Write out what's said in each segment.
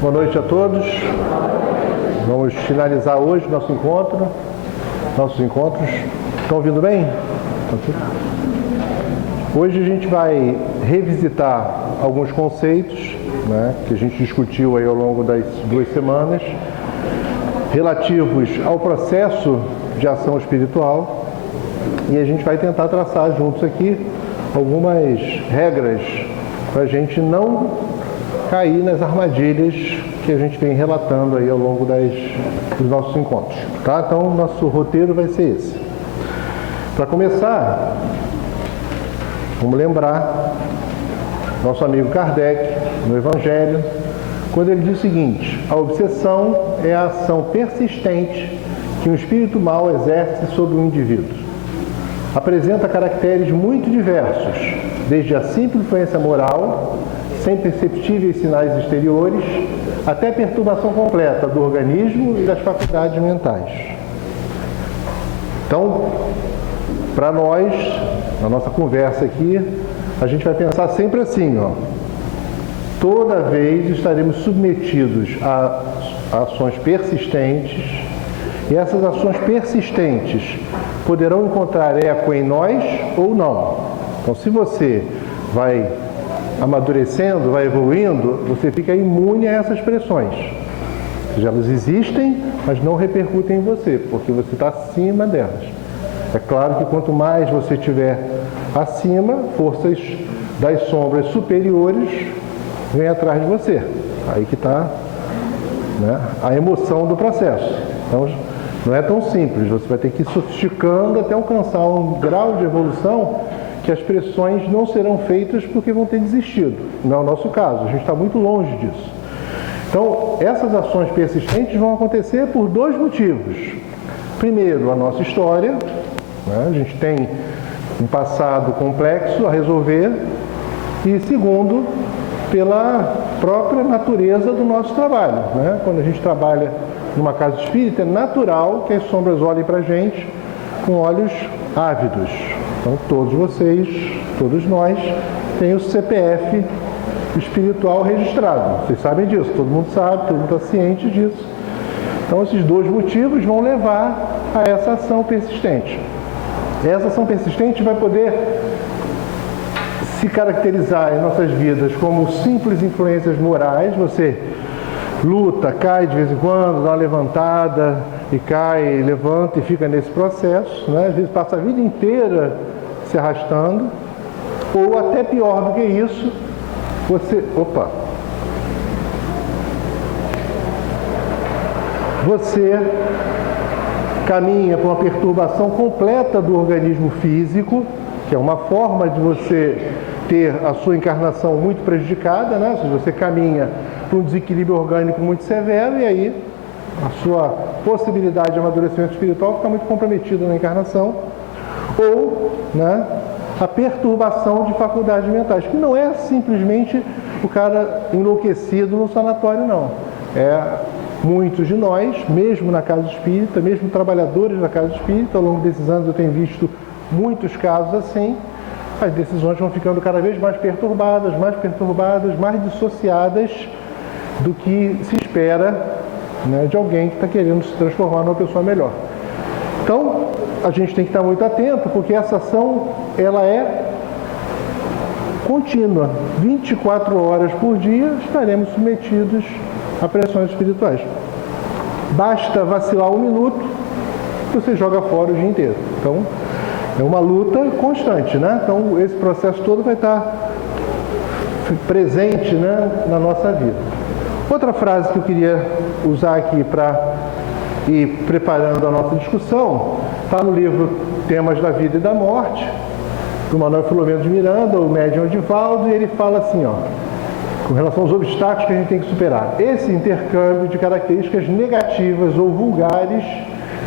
Boa noite a todos. Vamos finalizar hoje nossos encontros. Estão ouvindo bem? Hoje a gente vai revisitar alguns conceitos, né, que a gente discutiu aí ao longo das 2 semanas, relativos ao processo de ação espiritual, e a gente vai tentar traçar juntos aqui algumas regras para a gente não cair nas armadilhas que a gente vem relatando aí ao longo dos nossos encontros, tá? Então, nosso roteiro vai ser esse. Para começar, vamos lembrar nosso amigo Kardec, no Evangelho, quando ele diz o seguinte: a obsessão é a ação persistente que um espírito mau exerce sobre um indivíduo. Apresenta caracteres muito diversos, desde a simples influência moral, sem perceptíveis sinais exteriores, até perturbação completa do organismo e das faculdades mentais. Então, para nós, na nossa conversa aqui, a gente vai pensar sempre assim, ó. Toda vez estaremos submetidos a ações persistentes, e essas ações persistentes poderão encontrar eco em nós ou não. Então, se você vai amadurecendo, vai evoluindo, você fica imune a essas pressões. Ou seja, elas existem, mas não repercutem em você, porque você está acima delas. É claro que quanto mais você estiver acima, forças das sombras superiores vêm atrás de você. Aí que está, né, a emoção do processo. Então, não é tão simples, você vai ter que ir sofisticando até alcançar um grau de evolução que as pressões não serão feitas porque vão ter desistido. Não é o nosso caso, a gente está muito longe disso. Então, essas ações persistentes vão acontecer por 2 motivos. Primeiro, a nossa história, né? A gente tem um passado complexo a resolver. E segundo, pela própria natureza do nosso trabalho, né? Quando a gente trabalha numa casa espírita, é natural que as sombras olhem para a gente com olhos ávidos. Então, todos vocês, todos nós, têm o CPF espiritual registrado. Vocês sabem disso, todo mundo sabe, todo mundo está ciente disso. Então, esses 2 motivos vão levar a essa ação persistente. Essa ação persistente vai poder se caracterizar em nossas vidas como simples influências morais. Você luta, cai de vez em quando, dá uma levantada e cai, levanta e fica nesse processo, né? Às vezes passa a vida inteira se arrastando, ou até pior do que isso, você caminha para uma perturbação completa do organismo físico, que é uma forma de você ter a sua encarnação muito prejudicada, né? Ou seja, você caminha para um desequilíbrio orgânico muito severo, e aí a sua possibilidade de amadurecimento espiritual fica muito comprometida na encarnação. Ou, né, a perturbação de faculdades mentais, que não é simplesmente o cara enlouquecido no sanatório, não. É muitos de nós, mesmo na casa espírita, mesmo trabalhadores da casa espírita, ao longo desses anos eu tenho visto muitos casos assim. As decisões vão ficando cada vez mais perturbadas, mais dissociadas do que se espera, né, de alguém que está querendo se transformar numa pessoa melhor. Então, a gente tem que estar muito atento, porque essa ação, ela é contínua. 24 horas por dia estaremos submetidos a pressões espirituais. Basta vacilar 1 minuto, você joga fora o dia inteiro. Então, é uma luta constante, né? Então, esse processo todo vai estar presente, né, na nossa vida. Outra frase que eu queria usar aqui para ir preparando a nossa discussão está no livro Temas da Vida e da Morte, do Manuel Filomeno de Miranda, o médium Edivaldo, e ele fala assim, ó, com relação aos obstáculos que a gente tem que superar. Esse intercâmbio de características negativas ou vulgares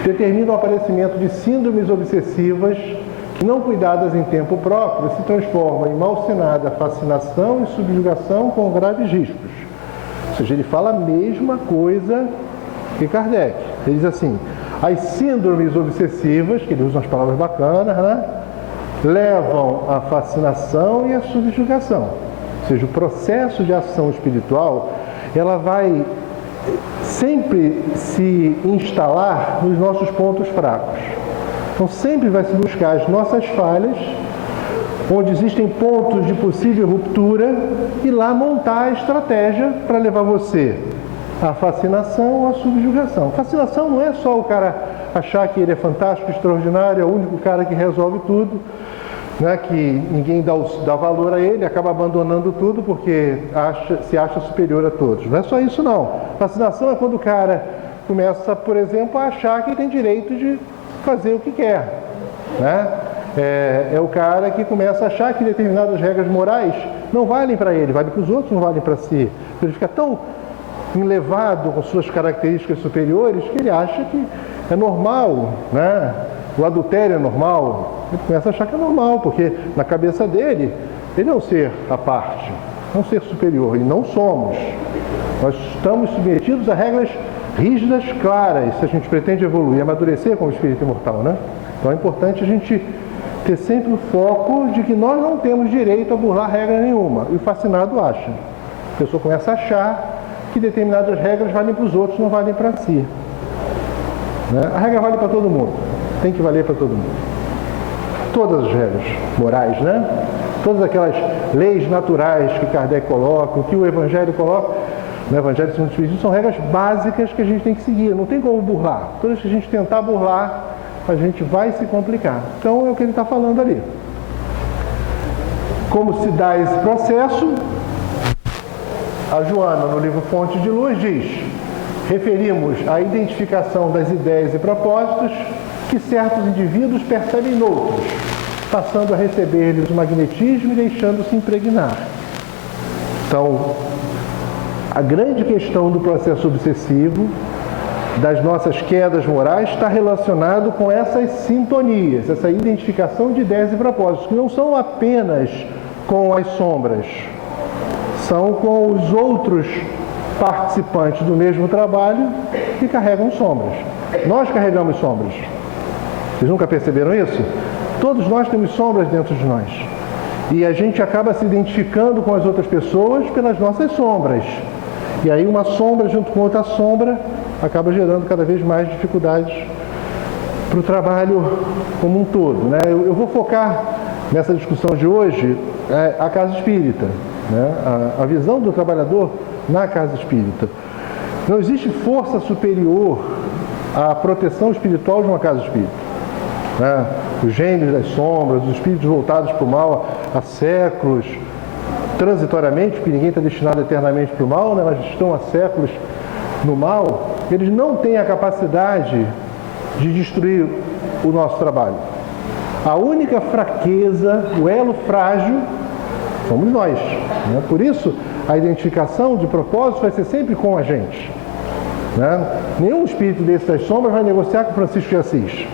determina o aparecimento de síndromes obsessivas que, não cuidadas em tempo próprio, se transformam em malsinada fascinação e subjugação com graves riscos. Ou seja, ele fala a mesma coisa que Kardec. Ele diz assim: as síndromes obsessivas, que ele usa umas palavras bacanas, né, levam à fascinação e à subjugação. Ou seja, o processo de ação espiritual, ela vai sempre se instalar nos nossos pontos fracos. Então sempre vai se buscar as nossas falhas, onde existem pontos de possível ruptura, e lá montar a estratégia para levar você à fascinação ou à subjugação. Fascinação não é só o cara achar que ele é fantástico, extraordinário, é o único cara que resolve tudo, né, que ninguém dá valor a ele, acaba abandonando tudo porque se acha superior a todos. Não é só isso não. Fascinação é quando o cara começa, por exemplo, a achar que tem direito de fazer o que quer, né? É o cara que começa a achar que determinadas regras morais não valem para ele, valem para os outros, não valem para si. Ele fica tão enlevado com suas características superiores que ele acha que é normal, né? O adultério é normal. Ele começa a achar que é normal, porque na cabeça dele, ele é um ser à parte, é um ser superior, e não somos. Nós estamos submetidos a regras rígidas, claras, se a gente pretende evoluir, amadurecer como espírito imortal, né? Então é importante a gente ter sempre o foco de que nós não temos direito a burlar regra nenhuma. E o fascinado acha. A pessoa começa a achar que determinadas regras valem para os outros, não valem para si. Né? A regra vale para todo mundo. Tem que valer para todo mundo. Todas as regras morais, né? Todas aquelas leis naturais que Kardec coloca, que o Evangelho coloca, no Evangelho segundo o Espiritismo, são regras básicas que a gente tem que seguir. Não tem como burlar. Todas que a gente tentar burlar, a gente vai se complicar. Então é o que ele está falando ali. Como se dá esse processo? A Joana, no livro Fonte de Luz, diz: referimos à identificação das ideias e propósitos que certos indivíduos percebem noutros, passando a receber-lhes o magnetismo e deixando-se impregnar. Então, a grande questão do processo obsessivo, das nossas quedas morais, está relacionado com essas sintonias, essa identificação de ideias e propósitos, que não são apenas com as sombras, são com os outros participantes do mesmo trabalho que carregam sombras. Nós carregamos sombras. Vocês nunca perceberam isso? Todos nós temos sombras dentro de nós. E a gente acaba se identificando com as outras pessoas pelas nossas sombras. E aí uma sombra junto com outra sombra acaba gerando cada vez mais dificuldades para o trabalho como um todo, né? Eu vou focar nessa discussão de hoje a casa espírita, né? A visão do trabalhador na casa espírita. Não existe força superior à proteção espiritual de uma casa espírita, né? Os gênios das sombras, os espíritos voltados para o mal há séculos, transitoriamente, porque ninguém está destinado eternamente para o mal, né? Mas estão há séculos no mal, eles não têm a capacidade de destruir o nosso trabalho. A única fraqueza, o elo frágil, somos nós, né? Por isso, a identificação de propósito vai ser sempre com a gente, né? Nenhum espírito desse das sombras vai negociar com Francisco de Assis,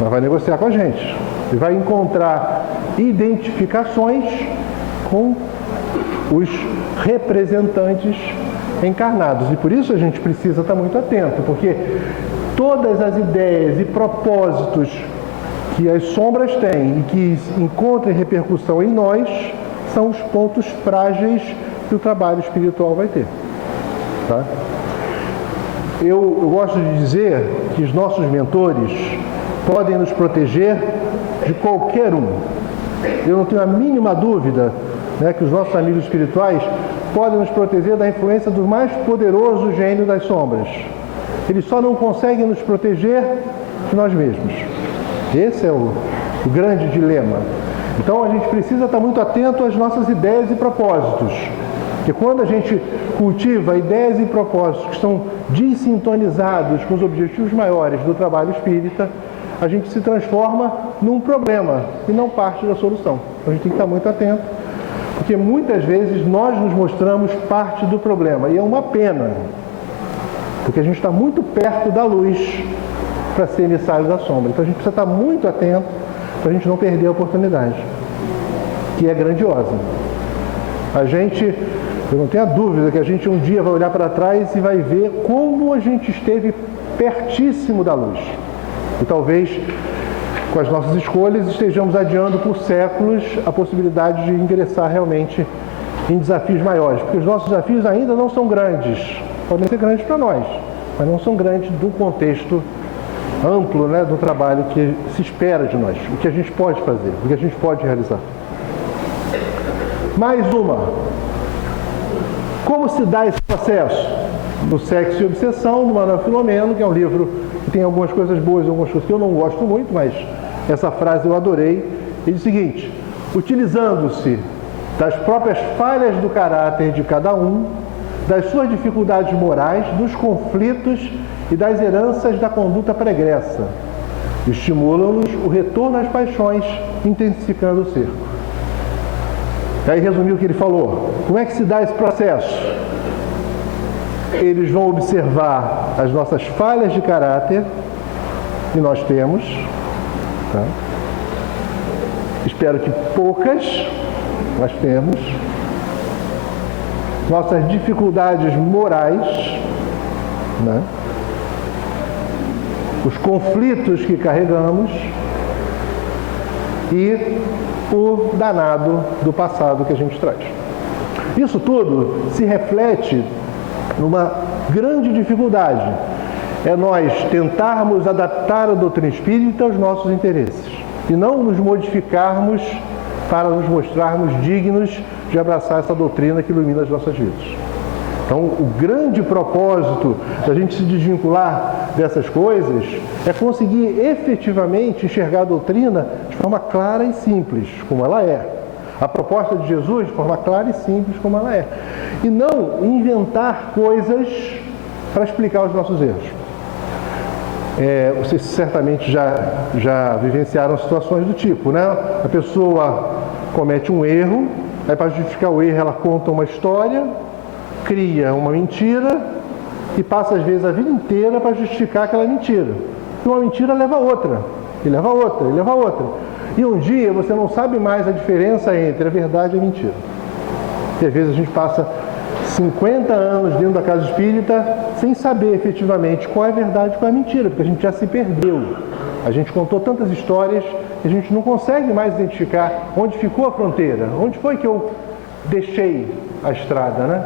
mas vai negociar com a gente. E vai encontrar identificações com os representantes encarnados. E por isso a gente precisa estar muito atento, porque todas as ideias e propósitos que as sombras têm e que encontrem repercussão em nós são os pontos frágeis que o trabalho espiritual vai ter. Tá? Eu gosto de dizer que os nossos mentores podem nos proteger de qualquer um. Eu não tenho a mínima dúvida, né, que os nossos amigos espirituais podem nos proteger da influência do mais poderoso gênio das sombras. Eles só não conseguem nos proteger de nós mesmos. Esse é o grande dilema. Então a gente precisa estar muito atento às nossas ideias e propósitos. Porque quando a gente cultiva ideias e propósitos que estão dessintonizados com os objetivos maiores do trabalho espírita, a gente se transforma num problema e não parte da solução. Então a gente tem que estar muito atento, porque muitas vezes nós nos mostramos parte do problema. E é uma pena, porque a gente está muito perto da luz para ser emissário da sombra. Então a gente precisa estar muito atento para a gente não perder a oportunidade, que é grandiosa. Eu não tenho a dúvida que a gente um dia vai olhar para trás e vai ver como a gente esteve pertíssimo da luz. E talvez, com as nossas escolhas, estejamos adiando por séculos a possibilidade de ingressar realmente em desafios maiores, porque os nossos desafios ainda não são grandes. Podem ser grandes para nós, mas não são grandes do contexto amplo, né, do trabalho que se espera de nós, o que a gente pode fazer, o que a gente pode realizar. Mais uma. Como se dá esse processo? Do Sexo e Obsessão, do Manuel Filomeno, que é um livro que tem algumas coisas boas e algumas coisas que eu não gosto muito, mas essa frase eu adorei. Ele diz o seguinte: utilizando-se das próprias falhas do caráter de cada um, das suas dificuldades morais, dos conflitos e das heranças da conduta pregressa, estimulam-nos o retorno às paixões, intensificando o cerco. E aí resumiu o que ele falou. Como é que se dá esse processo? Eles vão observar as nossas falhas de caráter, que nós temos, tá? Espero que poucas nós temos, nossas dificuldades morais, né? Os conflitos que carregamos e o danado do passado que a gente traz. Isso tudo se reflete numa grande dificuldade. É nós tentarmos adaptar a doutrina espírita aos nossos interesses e não nos modificarmos para nos mostrarmos dignos de abraçar essa doutrina que ilumina as nossas vidas. Então, o grande propósito da gente se desvincular dessas coisas é conseguir efetivamente enxergar a doutrina de forma clara e simples, como ela é. A proposta de Jesus de forma clara e simples, como ela é. E não inventar coisas para explicar os nossos erros. Vocês certamente já vivenciaram situações do tipo, né? A pessoa comete um erro, aí para justificar o erro ela conta uma história, cria uma mentira e passa às vezes a vida inteira para justificar aquela mentira. E uma mentira leva a outra, e leva a outra, e leva a outra. E um dia você não sabe mais a diferença entre a verdade e a mentira. E às vezes a gente passa 50 anos dentro da casa espírita sem saber efetivamente qual é a verdade e qual é a mentira, porque a gente já se perdeu. A gente contou tantas histórias que a gente não consegue mais identificar onde ficou a fronteira, onde foi que eu deixei a estrada, né?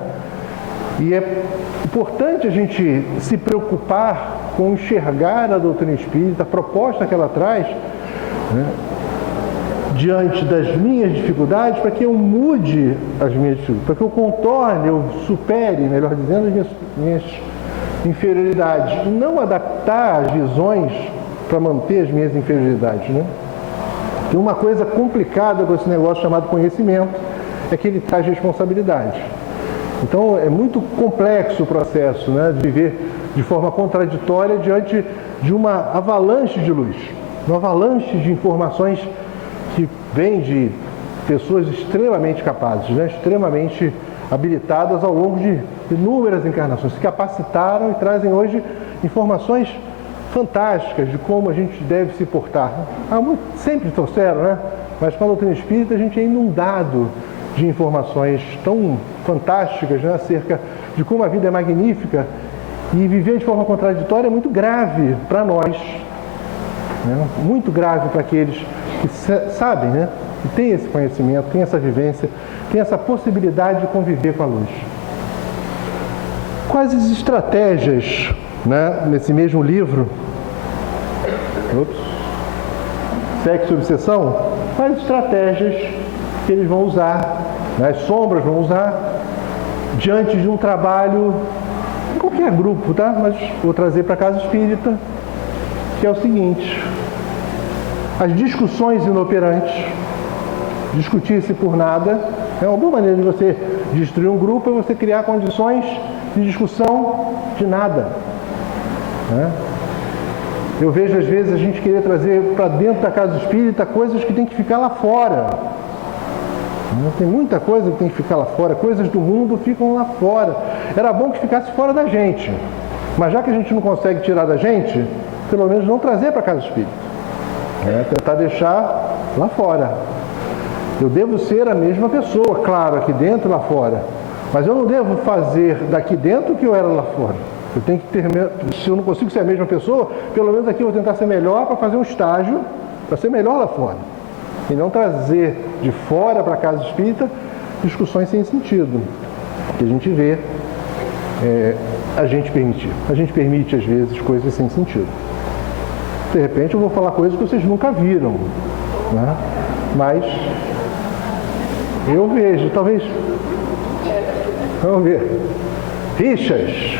E é importante a gente se preocupar com enxergar a doutrina espírita, a proposta que ela traz, né, diante das minhas dificuldades, para que eu mude as minhas dificuldades, para que eu contorne, eu supere, melhor dizendo, as minhas inferioridades, e não adaptar as visões para manter as minhas inferioridades, né? E uma coisa complicada com esse negócio chamado conhecimento é que ele traz responsabilidade. Então é muito complexo o processo, né, de viver de forma contraditória diante de uma avalanche de luz, uma avalanche de informações que vem de pessoas extremamente capazes, né, extremamente habilitadas ao longo de inúmeras encarnações, se capacitaram e trazem hoje informações fantásticas de como a gente deve se portar. Sempre trouxeram, né? Mas com a doutrina espírita a gente é inundado de informações tão fantásticas, né, acerca de como a vida é magnífica, e viver de forma contraditória é muito grave para nós, né? Muito grave para aqueles que sabem, né, que têm esse conhecimento, têm essa vivência, têm essa possibilidade de conviver com a luz. Quais as estratégias, né, nesse mesmo livro, Sexo e Obsessão, quais estratégias que eles vão usar, né, as sombras vão usar, diante de um trabalho, em qualquer grupo, tá? Mas vou trazer para a Casa Espírita, que é o seguinte: as discussões inoperantes, discutir-se por nada, é uma boa maneira de você destruir um grupo, é você criar condições de discussão de nada, né? Eu vejo às vezes a gente querer trazer para dentro da Casa Espírita coisas que tem que ficar lá fora. Tem muita coisa que tem que ficar lá fora, coisas do mundo ficam lá fora. Era bom que ficasse fora da gente, mas já que a gente não consegue tirar da gente, pelo menos não trazer para a Casa Espírita, tentar deixar lá fora. Eu devo ser a mesma pessoa, claro, aqui dentro e lá fora, mas eu não devo fazer daqui dentro o que eu era lá fora. Eu tenho que ter, se eu não consigo ser a mesma pessoa, pelo menos aqui eu vou tentar ser melhor para fazer um estágio, para ser melhor lá fora. E não trazer de fora para a Casa Espírita discussões sem sentido, que a gente vê a gente permitir. A gente permite, às vezes, coisas sem sentido. De repente eu vou falar coisas que vocês nunca viram, né? Mas eu vejo, talvez, vamos ver, rixas,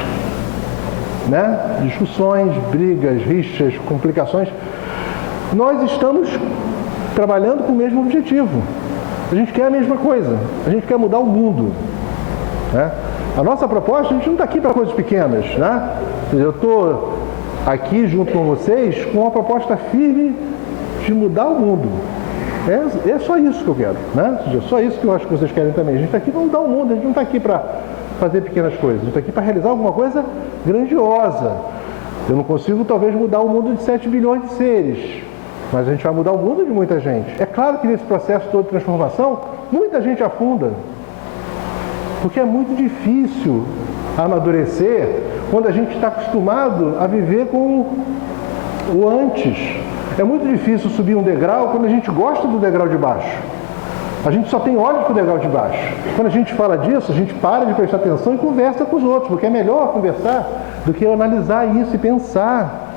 né? Discussões, brigas, rixas, complicações. Nós estamos trabalhando com o mesmo objetivo. A gente quer a mesma coisa, a gente quer mudar o mundo, né? A nossa proposta, a gente não está aqui para coisas pequenas, né? Eu estou aqui junto com vocês com uma proposta firme de mudar o mundo. É só isso que eu quero, né? É só isso que eu acho que vocês querem também. A gente está aqui para mudar o mundo, a gente não está aqui para fazer pequenas coisas, a gente está aqui para realizar alguma coisa grandiosa. Eu não consigo, talvez, mudar o mundo de 7 bilhões de seres, mas a gente vai mudar o mundo de muita gente. É claro que nesse processo todo de transformação, muita gente afunda, porque é muito difícil amadurecer quando a gente está acostumado a viver com o antes. É muito difícil subir um degrau quando a gente gosta do degrau de baixo. A gente só tem olhos para o degrau de baixo. Quando a gente fala disso, a gente para de prestar atenção e conversa com os outros, porque é melhor conversar do que analisar isso e pensar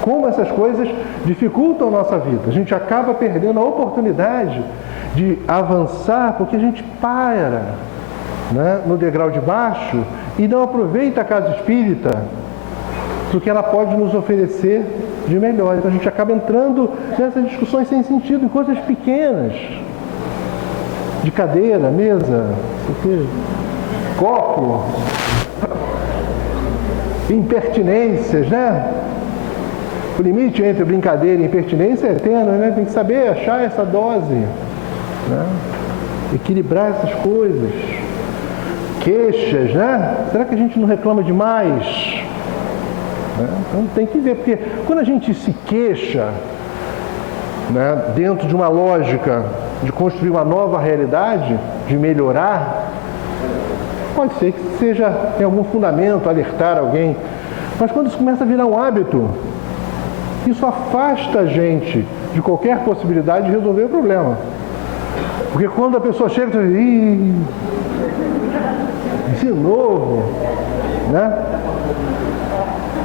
como essas coisas dificultam a nossa vida. A gente acaba perdendo a oportunidade de avançar porque a gente para, né, no degrau de baixo e não aproveita a casa espírita do que ela pode nos oferecer de melhor. Então a gente acaba entrando nessas discussões sem sentido, em coisas pequenas, de cadeira, mesa, copo, impertinências, né? O limite entre brincadeira e impertinência é tênue, né? Tem que saber achar essa dose, né? Equilibrar essas coisas. Queixas, né? Será que a gente não reclama demais? Né? Então tem que ver, porque quando a gente se queixa, né, dentro de uma lógica de construir uma nova realidade, de melhorar, pode ser que seja, tem algum fundamento, alertar alguém, mas quando isso começa a virar um hábito, isso afasta a gente de qualquer possibilidade de resolver o problema. Porque quando a pessoa chega e diz, de novo, né?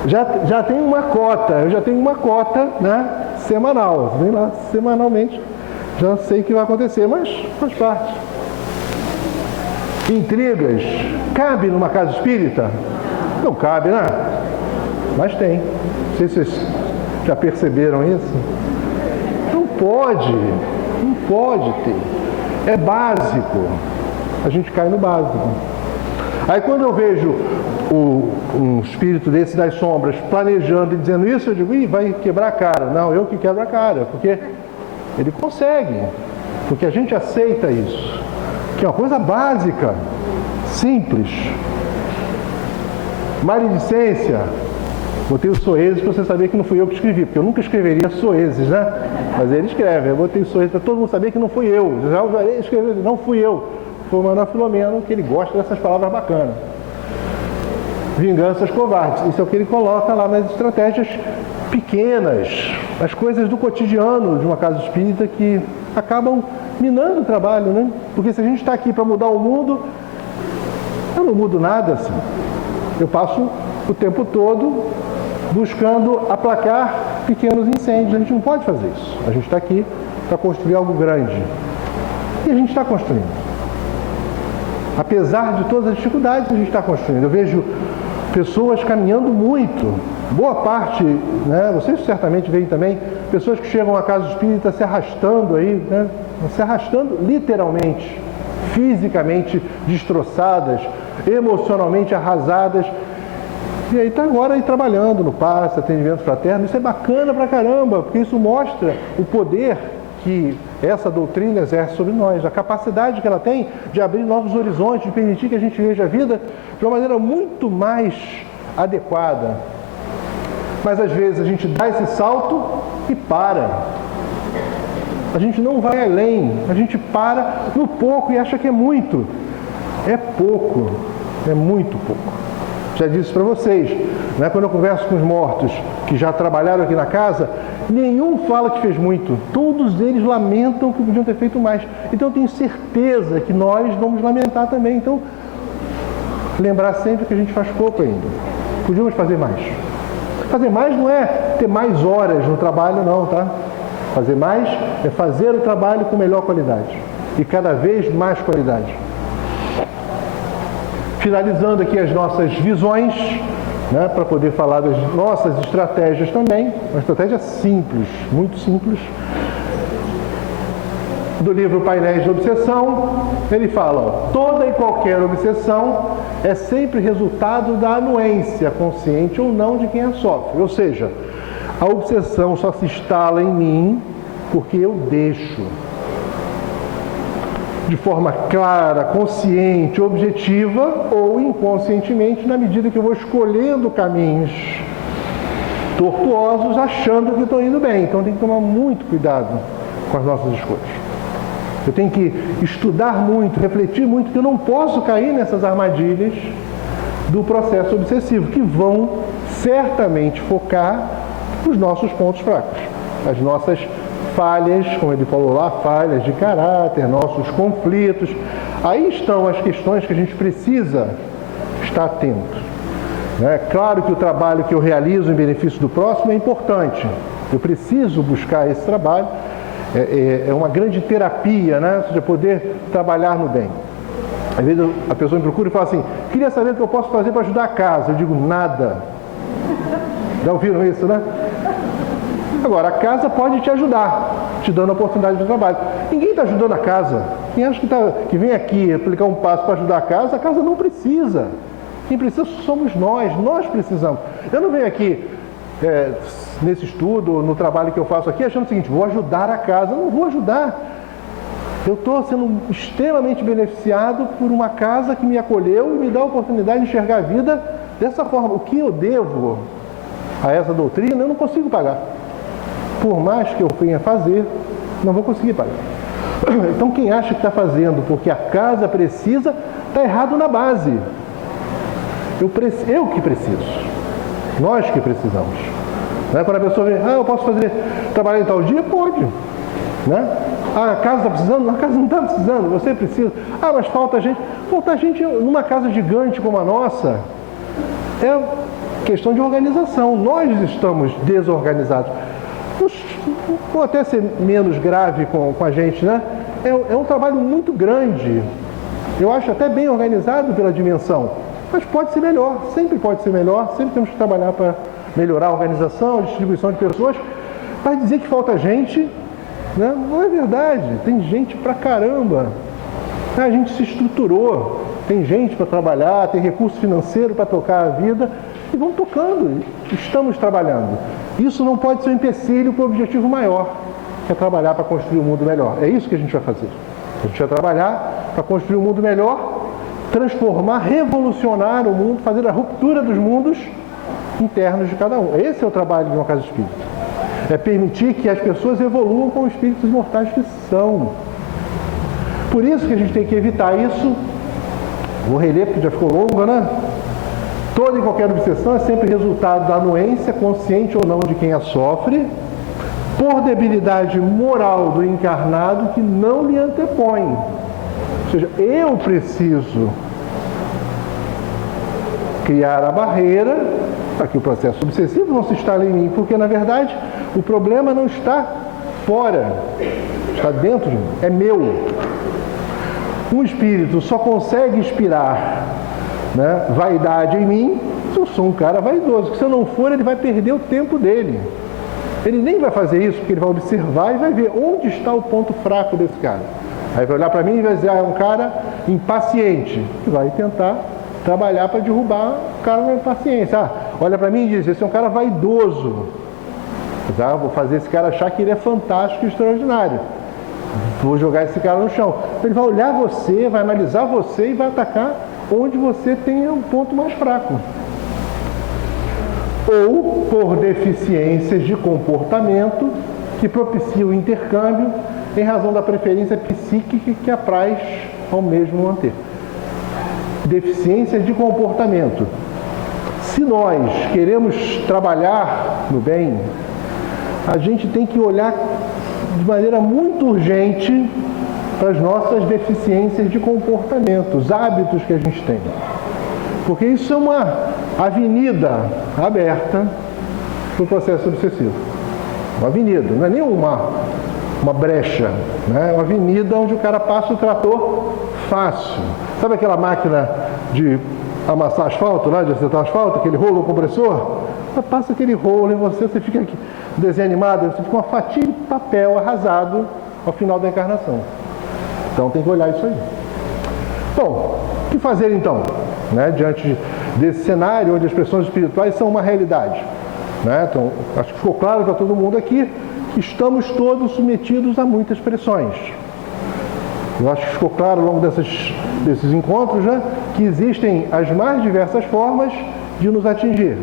Já tem uma cota, eu já tenho uma cota, né, semanal. Vem lá semanalmente, já sei o que vai acontecer, mas faz parte. Intrigas, cabe numa casa espírita? Não cabe, né? Mas tem. Não sei se vocês já perceberam isso. Não pode ter. É básico. A gente cai no básico. Aí quando eu vejo um espírito desse das sombras planejando e dizendo isso, eu digo, ih, vai quebrar a cara. Não, eu que quebro a cara, porque ele consegue, porque a gente aceita isso, que é uma coisa básica, simples. Maledicência, botei o Soeses para você saber que não fui eu que escrevi, porque eu nunca escreveria Soeses, né? Mas ele escreve, eu botei o Soeses para todo mundo saber que não fui eu. Já usarei, escreveu, não fui eu. Foi o Manuel Filomeno, que ele gosta dessas palavras bacanas. Vinganças covardes. Isso é o que ele coloca lá nas estratégias pequenas, as coisas do cotidiano de uma casa espírita que acabam minando o trabalho, né? Porque se a gente está aqui para mudar o mundo, eu não mudo nada assim. Eu passo o tempo todo buscando aplacar pequenos incêndios. A gente não pode fazer isso. A gente está aqui para construir algo grande. E a gente está construindo. Apesar de todas as dificuldades, a gente está construindo. Eu vejo pessoas caminhando muito. Boa parte, né, vocês certamente veem também, pessoas que chegam à casa espírita se arrastando aí, né, se arrastando literalmente, fisicamente destroçadas, emocionalmente arrasadas. E aí está agora aí trabalhando no passe, atendimento fraterno. Isso é bacana pra caramba, porque isso mostra o poder que essa doutrina exerce sobre nós, a capacidade que ela tem de abrir novos horizontes, de permitir que a gente veja a vida de uma maneira muito mais adequada. Mas às vezes a gente dá esse salto e para. A gente não vai além, a gente para no pouco e acha que é muito. É pouco, é muito pouco. Já disse para vocês, né, quando eu converso com os mortos que já trabalharam aqui na casa, Nenhum fala que fez muito. Todos eles lamentam que podiam ter feito mais. Então eu tenho certeza que nós vamos lamentar também. Então, lembrar sempre que a gente faz pouco ainda. Podíamos fazer mais. Fazer mais não é ter mais horas no trabalho, não, tá? Fazer mais é fazer o trabalho com melhor qualidade. E cada vez mais qualidade. Finalizando aqui as nossas visões, né, para poder falar das nossas estratégias também. Uma estratégia simples, muito simples. Do livro Painéis de Obsessão, ele fala, ó, toda e qualquer obsessão é sempre resultado da anuência, consciente ou não, de quem a sofre. Ou seja, a obsessão só se instala em mim porque eu deixo. De forma clara, consciente, objetiva ou inconscientemente, na medida que eu vou escolhendo caminhos tortuosos, achando que estou indo bem. Então tem que tomar muito cuidado com as nossas escolhas. Eu tenho que estudar muito, refletir muito, que eu não posso cair nessas armadilhas do processo obsessivo, que vão certamente focar os nossos pontos fracos, as nossas falhas, como ele falou lá, falhas de caráter, nossos conflitos. Aí estão as questões que a gente precisa estar atento. É claro que o trabalho que eu realizo em benefício do próximo é importante. Eu preciso buscar esse trabalho. É uma grande terapia, né? Ou seja, poder trabalhar no bem. Às vezes a pessoa me procura e fala assim, queria saber o que eu posso fazer para ajudar a casa. Eu digo, nada. Já ouviram isso, né? Agora, a casa pode te ajudar, te dando a oportunidade de trabalho. Ninguém está ajudando a casa. Quem acha que vem aqui aplicar um passo para ajudar a casa não precisa. Quem precisa somos nós precisamos. Eu não venho aqui, nesse estudo, no trabalho que eu faço aqui, achando o seguinte, vou ajudar a casa. Eu não vou ajudar. Eu estou sendo extremamente beneficiado por uma casa que me acolheu e me dá a oportunidade de enxergar a vida dessa forma. O que eu devo a essa doutrina, eu não consigo pagar. Por mais que eu venha fazer, não vou conseguir pagar. Então quem acha que está fazendo porque a casa precisa, está errado na base. Eu que preciso. Nós que precisamos. Né? Quando a pessoa vem, eu posso trabalhar em tal dia? Pode. Né? A casa está precisando? A casa não está precisando, você precisa. Mas falta gente. Falta gente numa casa gigante como a nossa. É questão de organização. Nós estamos desorganizados. Pode até ser menos grave com a gente, né? É um trabalho muito grande. Eu acho até bem organizado pela dimensão. Mas pode ser melhor, sempre pode ser melhor. Sempre temos que trabalhar para melhorar a organização, a distribuição de pessoas. Mas dizer que falta gente, né? Não é verdade. Tem gente pra caramba. A gente se estruturou. Tem gente para trabalhar, tem recurso financeiro para tocar a vida. E vamos tocando, estamos trabalhando. Isso não pode ser um empecilho para o objetivo maior, que é trabalhar para construir um mundo melhor. É isso que a gente vai fazer. A gente vai trabalhar para construir um mundo melhor, transformar, revolucionar o mundo, fazer a ruptura dos mundos internos de cada um. Esse é o trabalho de uma casa espírita. É permitir que as pessoas evoluam como espíritos imortais que são. Por isso que a gente tem que evitar isso. Vou reler porque já ficou longo, né? Toda e qualquer obsessão é sempre resultado da anuência, consciente ou não, de quem a sofre, por debilidade moral do encarnado que não lhe antepõe. Ou seja, eu preciso criar a barreira para que o processo obsessivo não se instale em mim, porque, na verdade, o problema não está fora, está dentro de mim, é meu. Um espírito só consegue inspirar, né, vaidade em mim se eu sou um cara vaidoso, porque se eu não for, ele vai perder o tempo dele. Ele nem vai fazer isso, porque ele vai observar e vai ver onde está o ponto fraco desse cara. Aí vai olhar para mim e vai dizer, é um cara impaciente. E vai tentar trabalhar para derrubar o cara na impaciência. Olha para mim e diz, esse é um cara vaidoso. Vou fazer esse cara achar que ele é fantástico e extraordinário. Vou jogar esse cara no chão. Ele vai olhar você, vai analisar você e vai atacar onde você tem um ponto mais fraco. Ou por deficiências de comportamento que propiciam o intercâmbio em razão da preferência psíquica que apraz ao mesmo manter. Deficiências de comportamento. Se nós queremos trabalhar no bem, a gente tem que olhar de maneira muito urgente para as nossas deficiências de comportamento, os hábitos que a gente tem. Porque isso é uma avenida aberta para o processo obsessivo. Uma avenida, não é nem uma brecha, né? É uma avenida onde o cara passa o trator fácil. Sabe aquela máquina de amassar asfalto, de acertar asfalto, aquele rolo compressor? Ela passa aquele rolo em você fica aqui, desenho animado, você fica uma fatia de papel arrasado ao final da encarnação. Então tem que olhar isso aí. Bom, o que fazer então, né, diante desse cenário onde as pressões espirituais são uma realidade? Né? Então, acho que ficou claro para todo mundo aqui que estamos todos submetidos a muitas pressões. Eu acho que ficou claro ao longo desses encontros, né, que existem as mais diversas formas de nos atingir.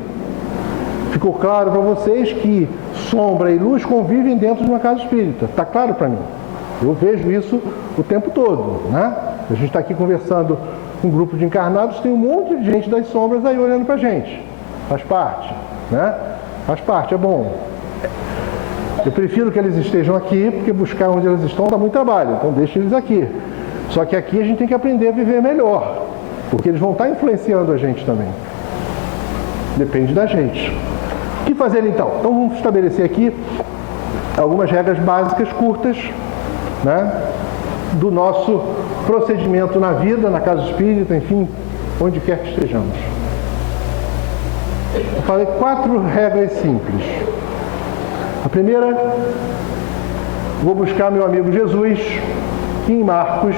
Ficou claro para vocês que sombra e luz convivem dentro de uma casa espírita. Está claro para mim? Eu vejo isso o tempo todo, né? A gente está aqui conversando com um grupo de encarnados, tem um monte de gente das sombras aí olhando para a gente. Faz parte, né? Faz parte, é bom. Eu prefiro que eles estejam aqui, porque buscar onde eles estão dá muito trabalho, então deixa eles aqui. Só que aqui a gente tem que aprender a viver melhor, porque eles vão estar influenciando a gente também. Depende da gente. O que fazer então? Então vamos estabelecer aqui algumas regras básicas curtas, né, do nosso procedimento na vida, na casa espírita, enfim, onde quer que estejamos. Eu falei 4 regras simples. A primeira, vou buscar meu amigo Jesus, que em Marcos,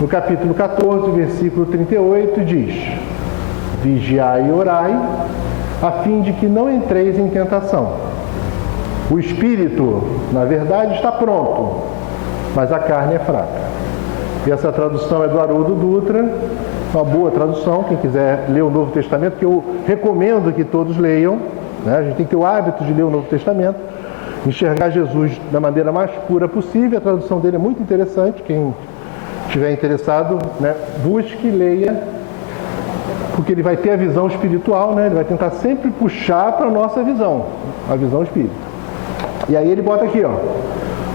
no capítulo 14, versículo 38, diz: vigiai e orai, a fim de que não entreis em tentação. O espírito, na verdade, está pronto, mas a carne é fraca. E essa tradução é do Haroldo Dutra, uma boa tradução, quem quiser ler o Novo Testamento, que eu recomendo que todos leiam, né? A gente tem que ter o hábito de ler o Novo Testamento, enxergar Jesus da maneira mais pura possível. A tradução dele é muito interessante, quem estiver interessado, né, busque e leia, porque ele vai ter a visão espiritual, né? Ele vai tentar sempre puxar para a nossa visão, a visão espírita. E aí ele bota aqui, ó,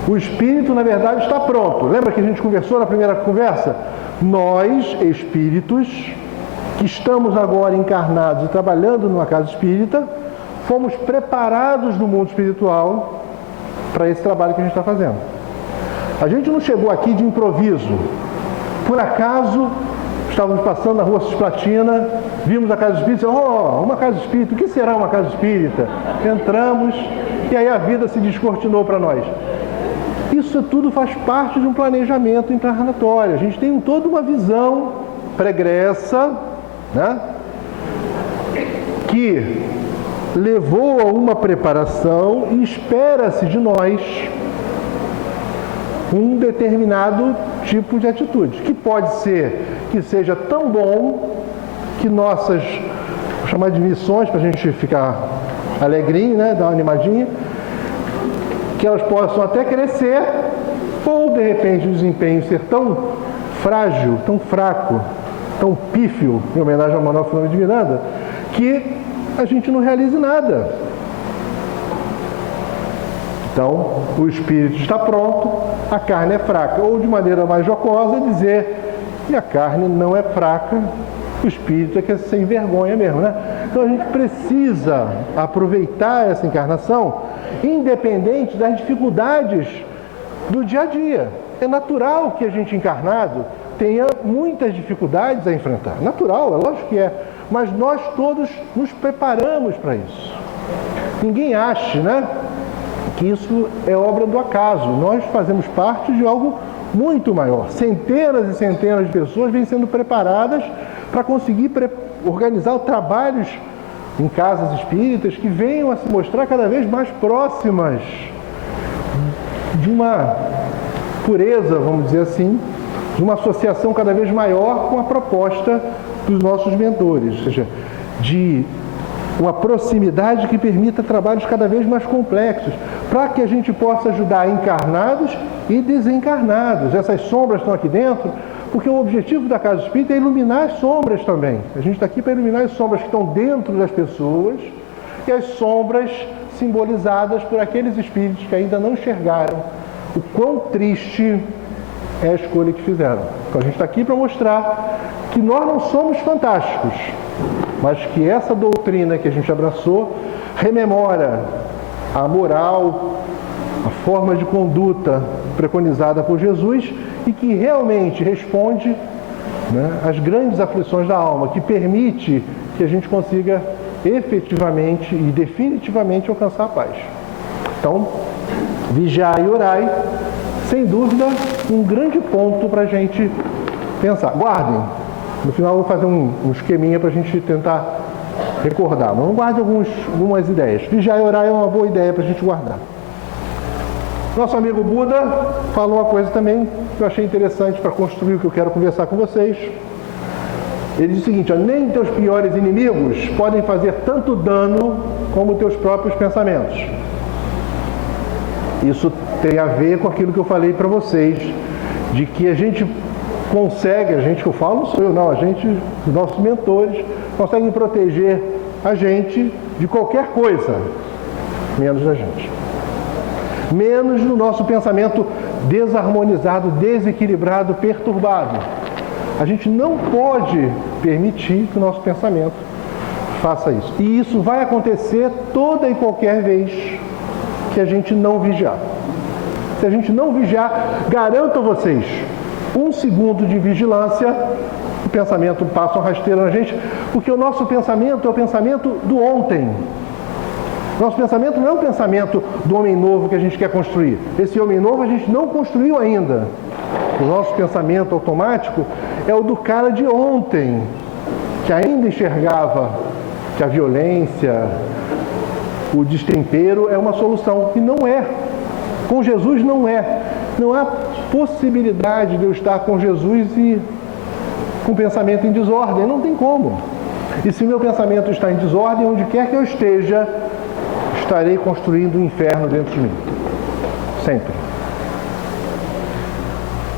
o espírito, na verdade, está pronto. Lembra que a gente conversou na primeira conversa? Nós, espíritos, que estamos agora encarnados e trabalhando numa casa espírita, fomos preparados no mundo espiritual para esse trabalho que a gente está fazendo. A gente não chegou aqui de improviso. Por acaso, estávamos passando na rua Cisplatina, vimos a casa espírita e dissemos, uma casa espírita, o que será uma casa espírita? Entramos e aí a vida se descortinou para nós. Isso tudo faz parte de um planejamento encarnatório. A gente tem toda uma visão pregressa, né, que levou a uma preparação e espera-se de nós um determinado tipo de atitude, que pode ser que seja tão bom que nossas, vou chamar de missões para a gente ficar alegrinho, né, dar uma animadinha, que elas possam até crescer, ou de repente o desempenho ser tão frágil, tão fraco, tão pífio, em homenagem ao Manuel Filomeno de Miranda, que a gente não realize nada. Então, o espírito está pronto, a carne é fraca. Ou de maneira mais jocosa, dizer que a carne não é fraca, o espírito é que é sem vergonha mesmo, né? Então a gente precisa aproveitar essa encarnação independente das dificuldades do dia a dia. É natural que a gente encarnado tenha muitas dificuldades a enfrentar. Natural, é lógico que é. Mas nós todos nos preparamos para isso. Ninguém ache, né, que isso é obra do acaso. Nós fazemos parte de algo muito maior. Centenas e centenas de pessoas vêm sendo preparadas para conseguir organizar trabalhos em casas espíritas que venham a se mostrar cada vez mais próximas de uma pureza, vamos dizer assim, de uma associação cada vez maior com a proposta dos nossos mentores, ou seja, de uma proximidade que permita trabalhos cada vez mais complexos, para que a gente possa ajudar encarnados e desencarnados. Essas sombras estão aqui dentro, porque o objetivo da Casa Espírita é iluminar as sombras também. A gente está aqui para iluminar as sombras que estão dentro das pessoas, e as sombras simbolizadas por aqueles espíritos que ainda não enxergaram o quão triste é a escolha que fizeram. Então a gente está aqui para mostrar que nós não somos fantásticos, mas que essa doutrina que a gente abraçou rememora a moral, a forma de conduta preconizada por Jesus e que realmente responde, né, às grandes aflições da alma, que permite que a gente consiga efetivamente e definitivamente alcançar a paz. Então, vigiai e orai, sem dúvida, um grande ponto para a gente pensar. Guardem, no final eu vou fazer um esqueminha para a gente tentar recordar, mas guardem algumas ideias. Vigiai e orai é uma boa ideia para a gente guardar. Nosso amigo Buda falou uma coisa também que eu achei interessante para construir o que eu quero conversar com vocês. Ele diz o seguinte: ó, nem teus piores inimigos podem fazer tanto dano como teus próprios pensamentos. Isso tem a ver com aquilo que eu falei para vocês, de que a gente consegue, a gente que eu falo não sou eu não, a gente, os nossos mentores, conseguem proteger a gente de qualquer coisa, menos da gente. Menos no nosso pensamento desarmonizado, desequilibrado, perturbado. A gente não pode permitir que o nosso pensamento faça isso. E isso vai acontecer toda e qualquer vez que a gente não vigiar. Se a gente não vigiar, garanto a vocês, 1 segundo de vigilância, o pensamento passa uma rasteira na gente, porque o nosso pensamento é o pensamento do ontem. Nosso pensamento não é o pensamento do homem novo que a gente quer construir. Esse homem novo a gente não construiu ainda. O nosso pensamento automático é o do cara de ontem, que ainda enxergava que a violência, o destempero é uma solução. E não é. Com Jesus não é. Não há possibilidade de eu estar com Jesus e com pensamento em desordem. Não tem como. E se meu pensamento está em desordem, onde quer que eu esteja, estarei construindo um inferno dentro de mim. Sempre.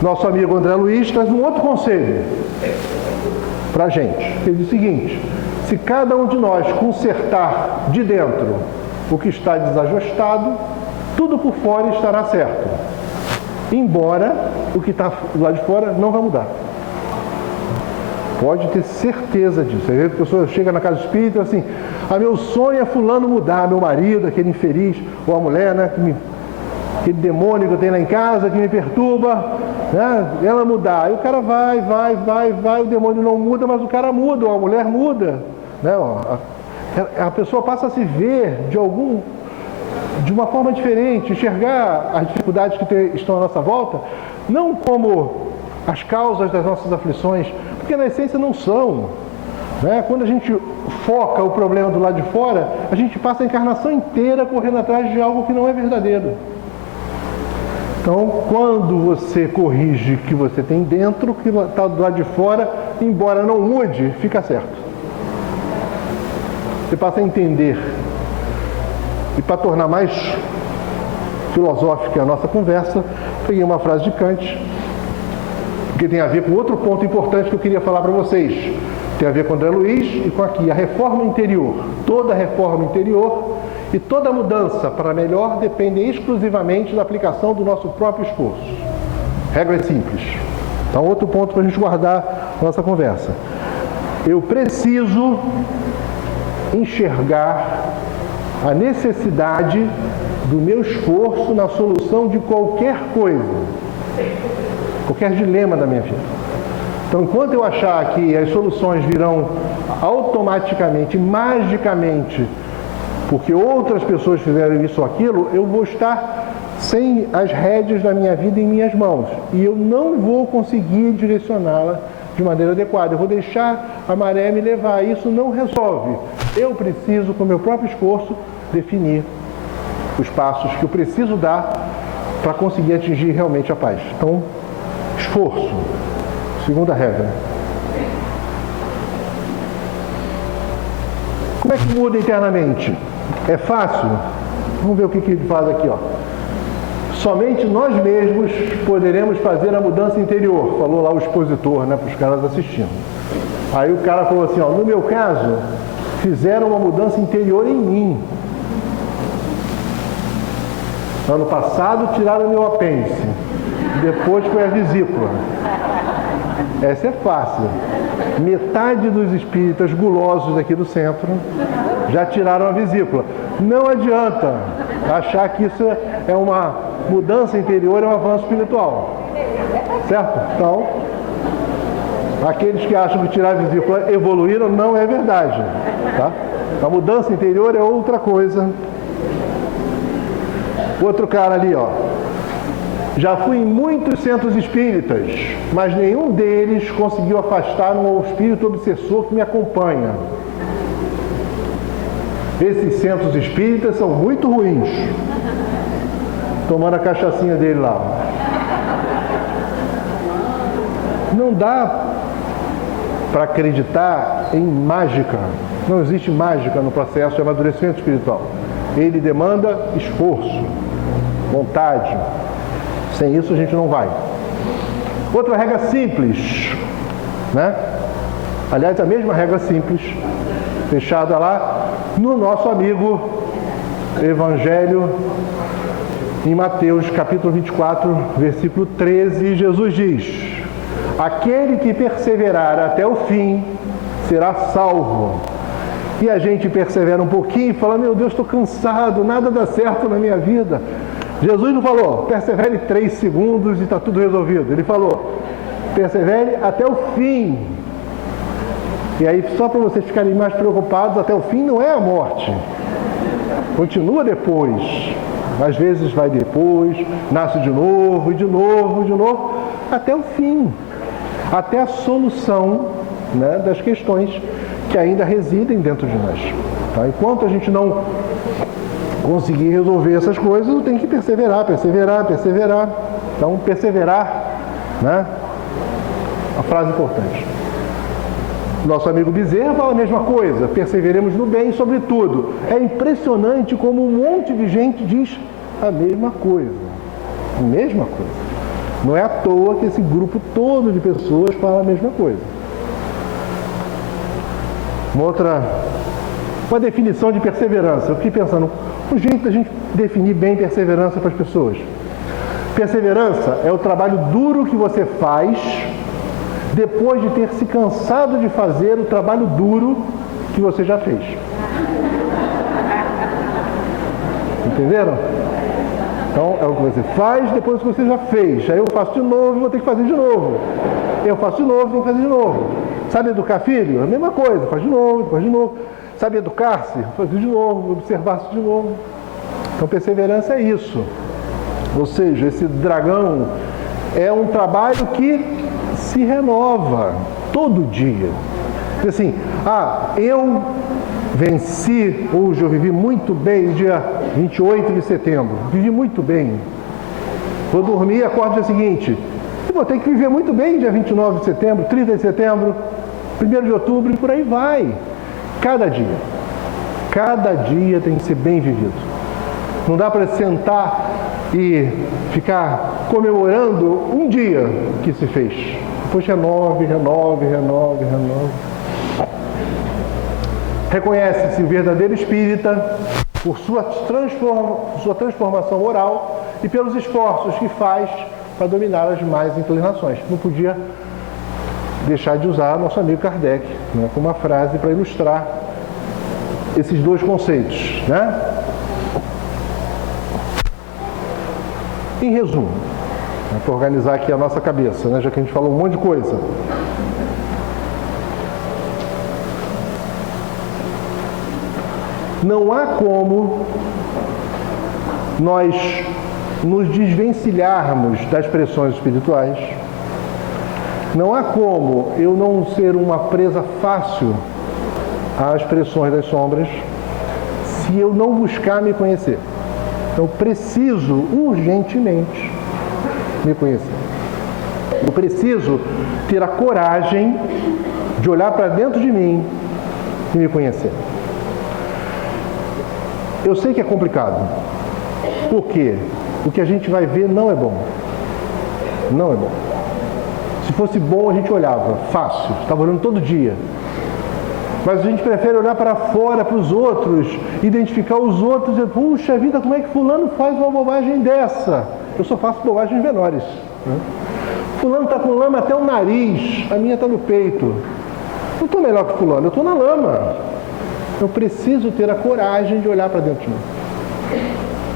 Nosso amigo André Luiz traz um outro conselho para a gente. Ele diz o seguinte: se cada um de nós consertar de dentro o que está desajustado, tudo por fora estará certo. Embora o que está do lado de fora não vai mudar. Pode ter certeza disso. Aí a pessoa chega na casa espírita e assim: meu sonho é fulano mudar, meu marido, aquele infeliz, ou a mulher, né, aquele demônio que eu tenho lá em casa, que me perturba, né, ela mudar. Aí o cara vai, o demônio não muda, mas o cara muda, ou a mulher muda. Né, a pessoa passa a se ver de uma forma diferente, enxergar as dificuldades que estão à nossa volta, não como as causas das nossas aflições, porque na essência não são. Né? Quando a gente foca o problema do lado de fora, a gente passa a encarnação inteira correndo atrás de algo que não é verdadeiro. Então, quando você corrige o que você tem dentro, o que está do lado de fora, embora não mude, fica certo. Você passa a entender. E para tornar mais filosófica a nossa conversa, peguei uma frase de Kant, que tem a ver com outro ponto importante que eu queria falar para vocês. Tem a ver com André Luiz e com aqui, a reforma interior. Toda reforma interior e toda mudança para melhor dependem exclusivamente da aplicação do nosso próprio esforço. Regra simples. Então, outro ponto para a gente guardar a nossa conversa. Eu preciso enxergar a necessidade do meu esforço na solução de qualquer coisa, qualquer dilema da minha vida. Então, enquanto eu achar que as soluções virão automaticamente, magicamente, porque outras pessoas fizeram isso ou aquilo, eu vou estar sem as rédeas da minha vida em minhas mãos. E eu não vou conseguir direcioná-la de maneira adequada. Eu vou deixar a maré me levar. Isso não resolve. Eu preciso, com o meu próprio esforço, definir os passos que eu preciso dar para conseguir atingir realmente a paz. Então, esforço. Segunda regra. Como é que muda internamente? É fácil? Vamos ver o que ele faz aqui, ó. Somente nós mesmos poderemos fazer a mudança interior, falou lá o expositor, né, para os caras assistindo. Aí o cara falou assim, ó, no meu caso, fizeram uma mudança interior em mim. Ano passado tiraram meu apêndice, depois foi a vesícula. Essa é fácil. Metade dos espíritas gulosos aqui do centro já tiraram a vesícula. Não adianta achar que isso é uma mudança interior, é um avanço espiritual. Certo? Então, aqueles que acham que tirar a vesícula evoluíram, não é verdade. Tá? A mudança interior é outra coisa. Outro cara ali, ó. Já fui em muitos centros espíritas, mas nenhum deles conseguiu afastar um espírito obsessor que me acompanha. Esses centros espíritas são muito ruins. Tomando a cachaçinha dele lá. Não dá para acreditar em mágica. Não existe mágica no processo de amadurecimento espiritual. Ele demanda esforço, vontade. Sem isso a gente não vai. Outra regra simples, né? Aliás, a mesma regra simples, fechada lá no nosso amigo Evangelho em Mateus, capítulo 24, versículo 13, Jesus diz: aquele que perseverar até o fim será salvo. E a gente persevera um pouquinho e fala: meu Deus, estou cansado, nada dá certo na minha vida. Jesus não falou, persevere 3 segundos e está tudo resolvido. Ele falou, persevere até o fim. E aí, só para vocês ficarem mais preocupados, até o fim não é a morte. Continua depois. Às vezes vai depois, nasce de novo, e de novo, de novo, até o fim. Até a solução, né, das questões que ainda residem dentro de nós. Tá? Enquanto a gente não conseguir resolver essas coisas, tem que perseverar, perseverar, perseverar. Então, perseverar, né? A frase importante. Nosso amigo Bezerra fala a mesma coisa, perseveremos no bem sobretudo. É impressionante como um monte de gente diz a mesma coisa. A mesma coisa. Não é à toa que esse grupo todo de pessoas fala a mesma coisa. Uma definição de perseverança. Eu fiquei pensando, o jeito da gente definir bem perseverança para as pessoas. Perseverança é o trabalho duro que você faz depois de ter se cansado de fazer o trabalho duro que você já fez. Entenderam? Então, é o que você faz depois que você já fez. Aí eu faço de novo e vou ter que fazer de novo. Eu faço de novo e tenho que fazer de novo. Sabe educar filho? A mesma coisa, faz de novo, faz de novo. Sabe educar-se? Fazer de novo, observar-se de novo. Então, perseverança é isso. Ou seja, esse dragão é um trabalho que se renova todo dia. Assim, eu venci, hoje eu vivi muito bem, dia 28 de setembro, vivi muito bem. Vou dormir e acordo no dia seguinte, eu vou ter que viver muito bem dia 29 de setembro, 30 de setembro, 1º de outubro e por aí vai. Cada dia tem que ser bem vivido. Não dá para sentar e ficar comemorando um dia que se fez. Depois renove. Reconhece-se o verdadeiro espírita por sua transformação moral e pelos esforços que faz para dominar as demais inclinações. Não podia deixar de usar nosso amigo Kardec, né, como uma frase para ilustrar esses dois conceitos, né? Em resumo, para organizar aqui a nossa cabeça, né, já que a gente falou um monte de coisa. Não há como nós nos desvencilharmos das pressões espirituais. Não há como eu não ser uma presa fácil às pressões das sombras se eu não buscar me conhecer. Eu preciso urgentemente me conhecer. Eu preciso ter a coragem de olhar para dentro de mim e me conhecer. Eu sei que é complicado. Por quê? O que a gente vai ver não é bom. Não é bom. Se fosse bom, a gente olhava. Fácil. Estava olhando todo dia. Mas a gente prefere olhar para fora, para os outros, identificar os outros e dizer, puxa vida, como é que fulano faz uma bobagem dessa? Eu só faço bobagens menores. Né? Fulano está com lama até o nariz, a minha está no peito. Não estou melhor que fulano, eu estou na lama. Eu preciso ter a coragem de olhar para dentro de mim.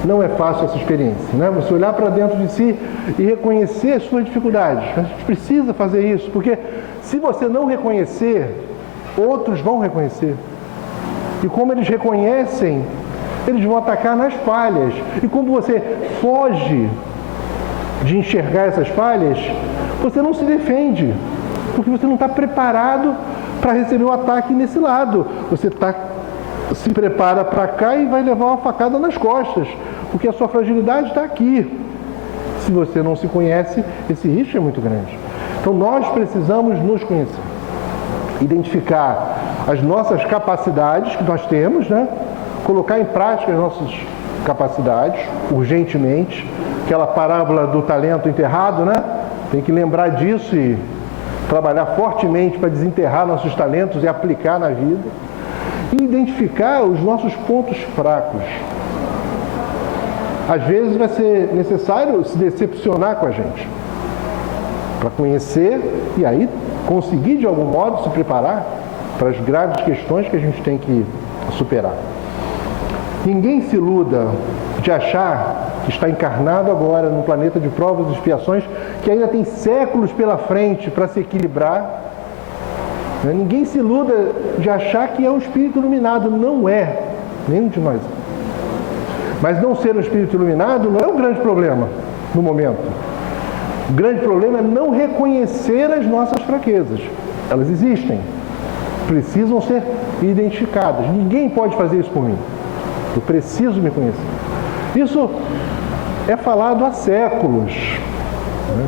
Não é fácil essa experiência, né? Você olhar para dentro de si e reconhecer as suas dificuldades. A gente precisa fazer isso, porque se você não reconhecer, outros vão reconhecer. E como eles reconhecem, eles vão atacar nas falhas. E como você foge de enxergar essas falhas, você não se defende, porque você não está preparado para receber o ataque nesse lado. Você se prepara para cá e vai levar uma facada nas costas, porque a sua fragilidade está aqui. Se você não se conhece, esse risco é muito grande. Então nós precisamos nos conhecer, identificar as nossas capacidades que nós temos, né? Colocar em prática as nossas capacidades urgentemente. Aquela parábola do talento enterrado, né? Tem que lembrar disso e trabalhar fortemente para desenterrar nossos talentos e aplicar na vida. E identificar os nossos pontos fracos. Às vezes vai ser necessário se decepcionar com a gente, para conhecer e aí conseguir de algum modo se preparar para as graves questões que a gente tem que superar. Ninguém se iluda de achar que está encarnado agora num planeta de provas e expiações que ainda tem séculos pela frente para se equilibrar. Ninguém se iluda de achar que é um espírito iluminado. Não é, nenhum de nós. Mas não ser um espírito iluminado não é um grande problema no momento. O grande problema é não reconhecer as nossas fraquezas. Elas existem, precisam ser identificadas. Ninguém pode fazer isso por mim. Eu preciso me conhecer. Isso é falado há séculos.